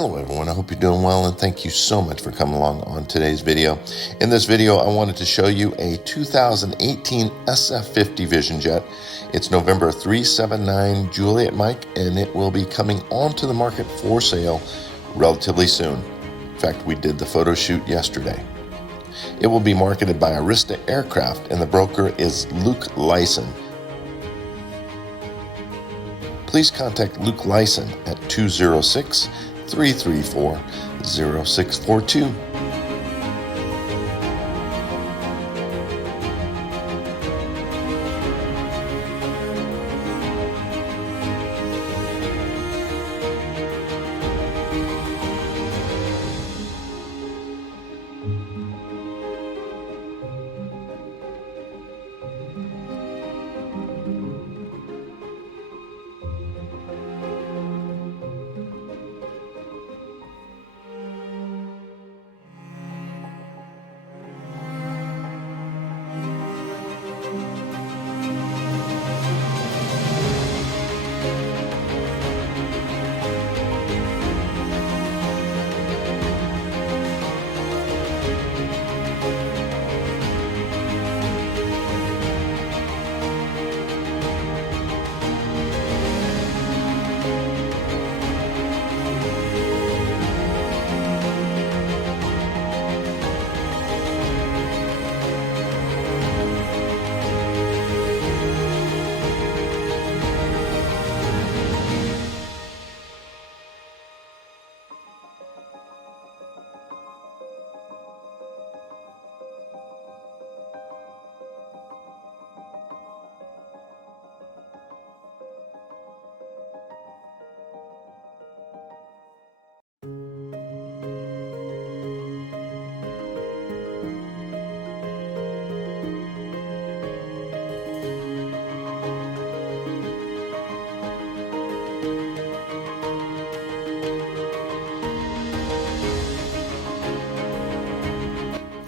Hello everyone, I hope you're doing well and thank you so much for coming along on today's video. In this video, I wanted to show you a 2018 SF50 Vision Jet. It's November 379 Juliet Mike and it will be coming onto the market for sale relatively soon. In fact, we did the photo shoot yesterday. It will be marketed by Aerista Aircraft and the broker is Lysen. Please contact Luke Lysen at 206-334-0642.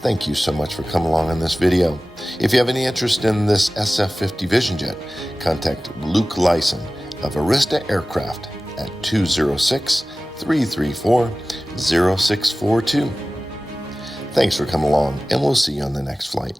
Thank you so much for coming along on this video. If you have any interest in this SF50 Vision Jet, contact Luke Lysen of Aerista Aircraft at 206-334-0642. Thanks for coming along, and we'll see you on the next flight.